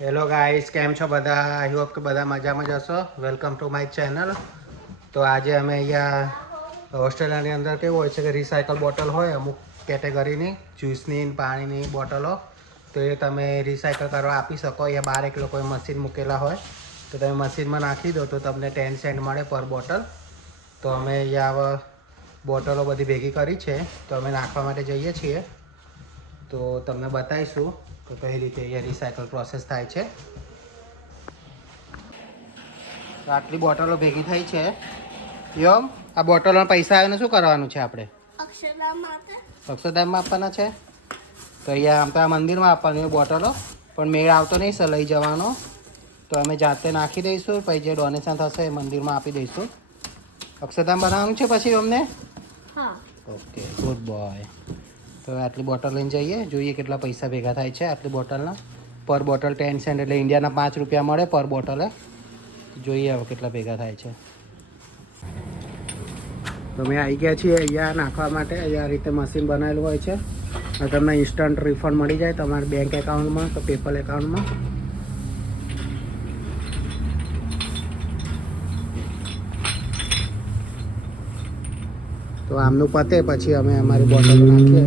Hello guys, કેમ છો બધા? આઈ હોપ કે બધા મજામાં જ હશો. Welcome to my channel. તો આજે અમે અહીંયા ઓસ્ટ્રેલિયાની અંદર કેવું હોય છે કે રિસાયકલ બોટલ હોય અમુક કેટેગરીની, જ્યુસની પાણીની બોટલો, તો એ તમે રિસાયકલ કરવા આપી શકો. અહીંયા બહાર એક લોકોએ મશીન મૂકેલા હોય તો તમે મશીનમાં નાખી દો તો તમને 10 સેન્ટ મળે પર બોટલ. તો અમે અહીંયા બોટલો બધી ભેગી કરી છે તો અમે નાખવા માટે જઈએ છીએ. તો તમને બતાવીશું તો કઈ રીતે અહીંયા રિસાયકલ પ્રોસેસ થાય છે. તો આટલી બોટલો ભેગી થઈ છે. યમ આ બોટલોના પૈસા આવીને શું કરવાનું છે આપણે? અક્ષરધામમાં આપવાના છે. તો અહીંયા આમ તો આ મંદિરમાં આપવાની હોય બોટલો, પણ મેળ આવતો નહીં સર લઈ જવાનો, તો અમે જાતે નાખી દઈશું. પછી જે ડોનેશન થશે એ મંદિરમાં આપી દઈશું. અક્ષરધામ બનાવવાનું છે પછી અમને. હા, ઓકે, ગુડ બોય. તો આટલી બોટલ લઈને જઈએ, જોઈએ કેટલા પૈસા ભેગા થાય છે આટલી બોટલના. પર બોટલ 10 સેન્ટ એટલે ઇન્ડિયાના 5 રૂપિયા મળે પર બોટલે. જોઈએ હવે કેટલા ભેગા થાય છે. તો અમે આવી ગયા છીએ અહીંયા નાખવા માટે. અહીંયા આ રીતે મશીન બનાવેલું હોય છે. તમને ઇન્સ્ટન્ટ રિફંડ મળી જાય તમારા બેંક એકાઉન્ટમાં તો પેપલ એકાઉન્ટમાં. તો આમનું પતે પછી અમે અમારી બોટલ નાખીએ.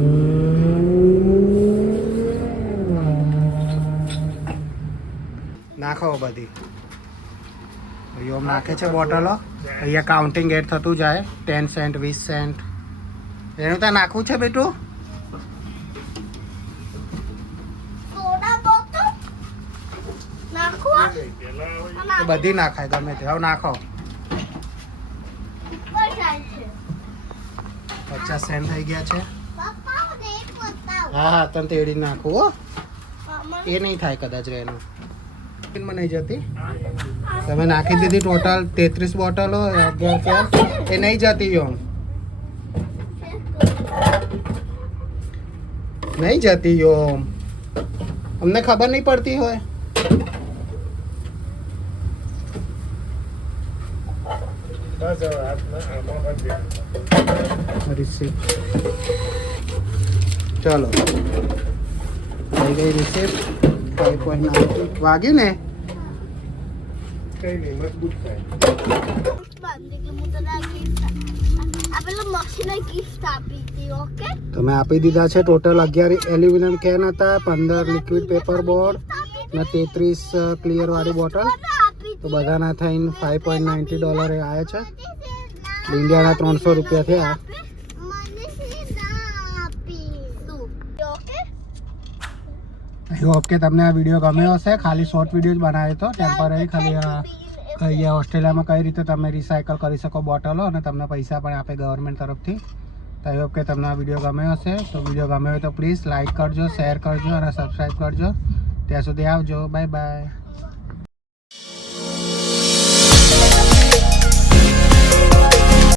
નાખો બધી. યોમ નાખે છે બોટલો. અહીંયા કાઉન્ટિંગ એડ થતું જાય 10 સેન્ટ 20 સેન્ટ. એનું ત્યાં નાખવું છે બેટું. બધી નાખાય ગમે તે. હવે નાખો. 50 સેન્ટ થઈ ગયા છે. હા તને તેડી નાખું હો. એ નહીં થાય કદાચ એનું નહીં જતી. તમે નાખી દીધી ટોટલ 33 બોટલો. 11 એ નહીં જતી યોમ, નહીં જતી યોમ. અમને ખબર નહીં પડતી હોય. ચલો થઈ ગઈ રિસિપ્ટ. 5.90 વાગ્યું ને. તમે આપી દીધા છે. ટોટલ 11 એલ્યુમિનિયમ કેન હતા, 15 લિક્વિડ પેપર બોર્ડ અને 33 ક્લિયર વાળી બોટલ. તો બધાના થઈને $5.90 આવ્યા છે. ઇન્ડિયાના 300 રૂપિયા થયા. આઈ હોપ કે તમને આ વિડીયો ગમ્યો હશે. ખાલી શોર્ટ વિડીયો જ બનાવ્યો હતો ટેમ્પરરી. ખાલી અહીંયા ઓસ્ટ્રેલિયામાં કઈ રીતે તમે રિસાયકલ કરી શકો બોટલો અને તમને પૈસા પણ આપે ગવર્મેન્ટ તરફથી. તો આઈ હોપ કે તમને આ વિડીયો ગમ્યો હશે. તો વિડીયો ગમ્યો હોય તો પ્લીઝ લાઇક કરજો, શેર કરજો અને સબસ્ક્રાઈબ કરજો. ત્યાં સુધી આવજો. Bye bye.